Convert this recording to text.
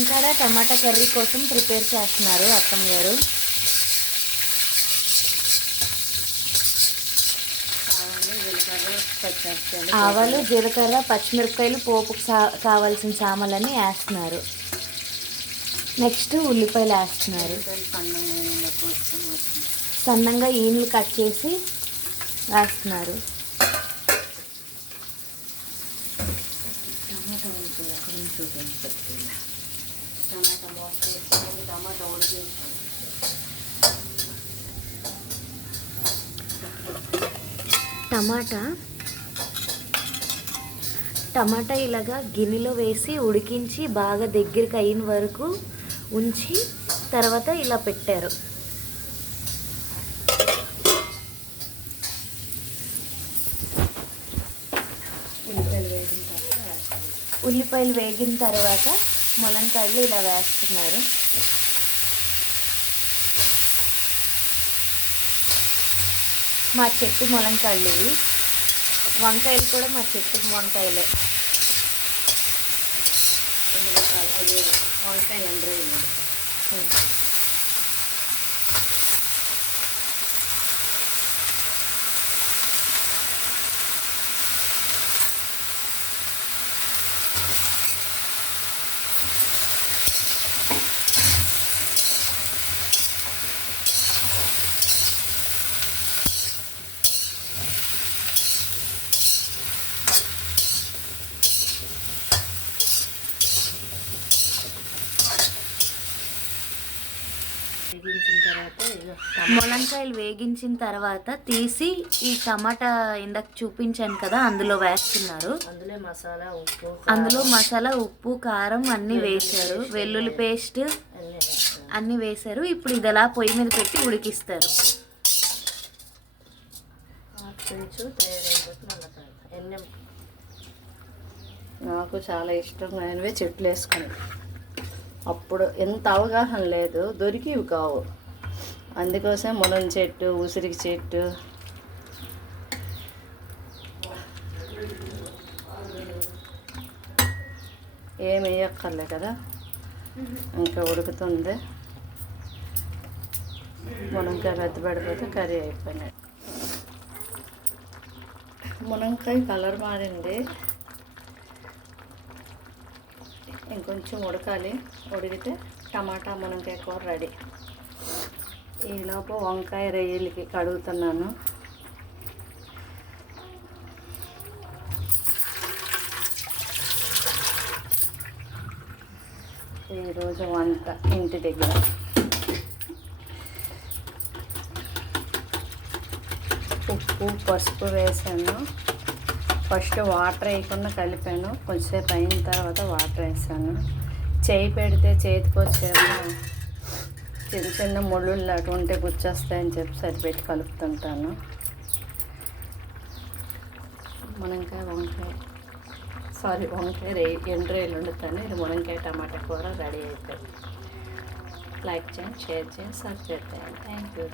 ఇక్కడ టమాటా కర్రీ కోసం ప్రిపేర్ చేస్తున్నారు అత్తమ్మ గారు. ఆవాలు, జీలకర్ర, పచ్చిమిరపకాయలు, పోపుకు కావాల్సిన సామాన్లన్నీ వేస్తున్నారు. నెక్స్ట్ ఉల్లిపాయలు వేస్తున్నారు. సన్నంగా ఈన్లు కట్ చేసి వేస్తున్నారు. టమాటా ఇలాగా గిన్నెలో వేసి ఉడికించి బాగా దగ్గరికి అయిన వరకు ఉంచి తర్వాత ఇలా పెట్టారు. ఉల్లిపాయలు వేగిన తర్వాత ములంకాయలు ఇలా వేస్తున్నారు. మా చెట్టు ములంకాయలు ఇవి. వంకాయలు కూడా మా చెట్టు వంకాయలే. వంకాయ ములంకాయలు వేగించిన తర్వాత తీసి ఈ టమాటా ఇందాక చూపించాను కదా అందులో వేస్తున్నారు. అందులో మసాలా, ఉప్పు, కారం అన్నీ వేశారు. వెల్లుల్లి పేస్ట్ అన్నీ వేశారు. ఇప్పుడు ఇది అలా పొయ్యి మీద పెట్టి ఉడికిస్తారు. నాకు చాలా ఇష్టం. నేనువే చెట్లు వేసుకుని అప్పుడు ఎంత అవగాహన లేదు, దొరికివి కావు. అందుకోసం ములం చెట్టు, ఉసిరికి చెట్టు, ఏమి వేయక్కర్లే కదా. ఇంకా ఉడుకుతుంది. మునంకాయ మెత్తబడిపోతే కర్రీ అయిపోయినాయి. మునంకాయ కలర్ మారింది, ఇంకొంచెం ఉడకాలి. ఉడికితే టమాటా మునంకాయ కూర రెడీ. ఈలోపు వంకాయ రొయ్యలకి కడుగుతున్నాను. ఈరోజు వంట ఇంటి దగ్గర. ఉప్పు, పసుపు వేసాను. ఫస్ట్ వాటర్ వేయకుండా కలిపాను. కొంచెంసేపు అయిన తర్వాత వాటర్ వేసాను. చేయి పెడితే చేతికి వచ్చేమో చిన్న చిన్న ముళ్ళు అటు ఉంటే గుచ్చేస్తాయని చెప్పి సరిపెట్టి కలుపుతుంటాను. వంకాయ ఎండ్రాయిలు వండుతాను. ఇది మునంకాయ టమాటా కూర రెడీ అయిపోయింది. లైక్ చేయండి, షేర్ చేయండి, సబ్స్క్రైబ్ చేయండి. Thank you.